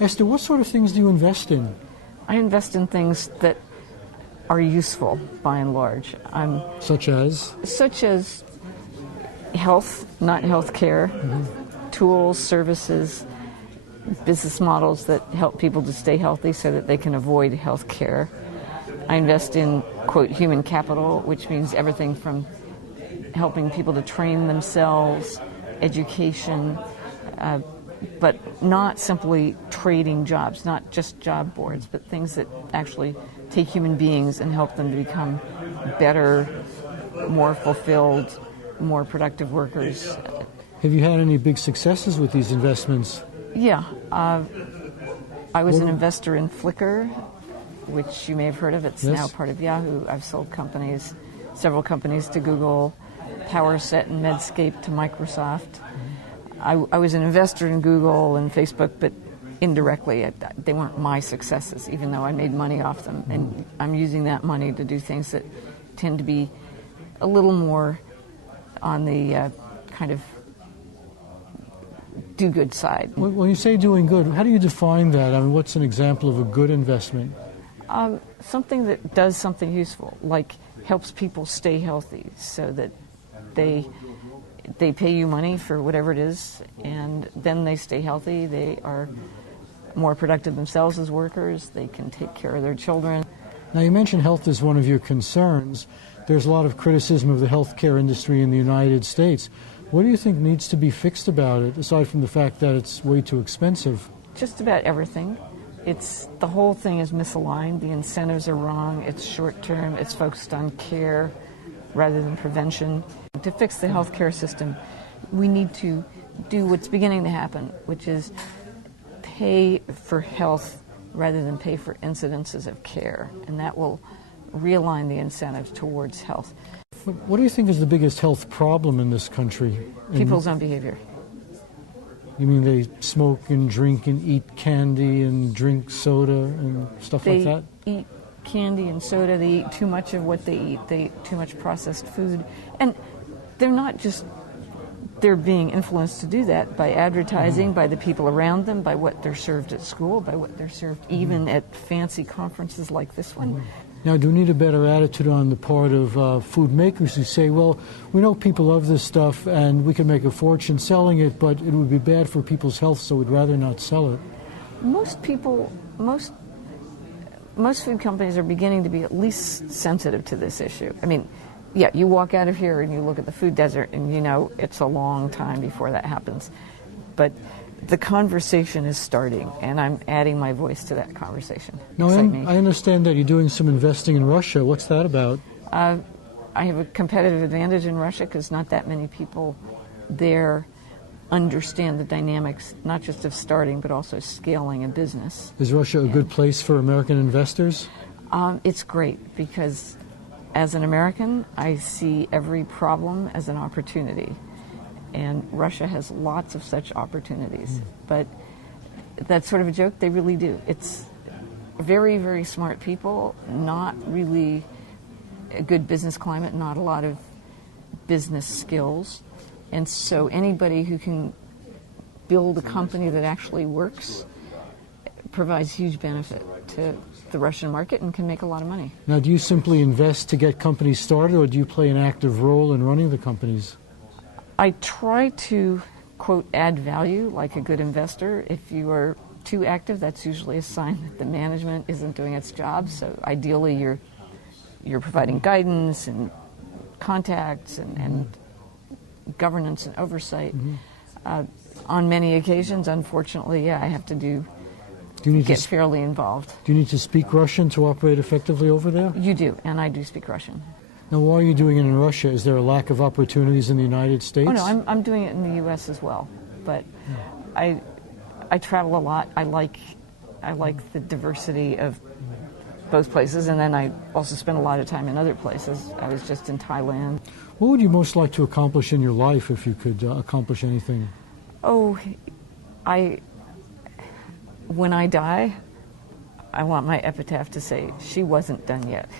Esther, what sort of things do you invest in? I invest in things that are useful, by and large. Such as? Such as health, not health care, tools, services, business models that help people to stay healthy so that they can avoid health care. I invest in, quote, human capital, which means everything from helping people to train themselves, education, but not simply trading jobs, not just job boards, but things that actually take human beings and help them to become better, more fulfilled, more productive workers. Have you had any big successes with these investments? Yeah. I was an investor in Flickr, which you may have heard of. It's now part of Yahoo. I've sold companies, several companies to Google, PowerSet and Medscape to Microsoft. I was an investor in Google and Facebook, but indirectly. They weren't my successes, even though I made money off them. And I'm using that money to do things that tend to be a little more on the kind of do-good side. When you say doing good, how do you define that? I mean, what's an example of a good investment? Something that does something useful, like helps people stay healthy so that they pay you money for whatever it is, and then they stay healthy. They are more productive themselves as workers. They can take care of their children. Now, you mentioned health is one of your concerns. There's a lot of criticism of the healthcare industry in the United States. What do you think needs to be fixed about it, aside from the fact that it's way too expensive? Just about everything. The whole thing is misaligned. The incentives are wrong. It's short-term. It's focused on care rather than prevention. To fix the healthcare system, we need to do what's beginning to happen, which is pay for health rather than pay for incidences of care, and that will realign the incentives towards health. What do you think is the biggest health problem in this country? People's own behavior. You mean they smoke and drink and eat candy and drink soda and stuff like that? They eat candy and soda. They eat too much of what they eat. They eat too much processed food. And they're being influenced to do that by advertising, by the people around them, by what they're served at school, by what they're served even at fancy conferences like this one. Now, do we need a better attitude on the part of food makers who say, well, we know people love this stuff and we can make a fortune selling it, but it would be bad for people's health, so we'd rather not sell it? Most food companies are beginning to be at least sensitive to this issue. I mean, yeah, you walk out of here and you look at the food desert and you know it's a long time before that happens. But the conversation is starting, and I'm adding my voice to that conversation. Now, I understand that you're doing some investing in Russia. What's that about? I have a competitive advantage in Russia because not that many people there understand the dynamics, not just of starting, but also scaling a business. Is Russia a good place for American investors? It's great because as an American, I see every problem as an opportunity. And Russia has lots of such opportunities. But that's sort of a joke. They really do. It's very, very smart people, not really a good business climate, not a lot of business skills. And so anybody who can build a company that actually works provides huge benefit to the Russian market and can make a lot of money. Now, do you simply invest to get companies started, or do you play an active role in running the companies? I try to, quote, add value like a good investor. If you are too active, that's usually a sign that the management isn't doing its job. So ideally, you're providing guidance and contacts and governance and oversight. On many occasions, unfortunately, I have to get fairly involved. Do you need to speak Russian to operate effectively over there? You do, and I do speak Russian. Now, why are you doing it in Russia? Is there a lack of opportunities in the United States? Oh, no, I'm doing it in the U.S. as well. But I travel a lot. I like the diversity of both places, and then I also spend a lot of time in other places. I was just in Thailand. What would you most like to accomplish in your life if you could accomplish anything? Oh, when I die, I want my epitaph to say, she wasn't done yet.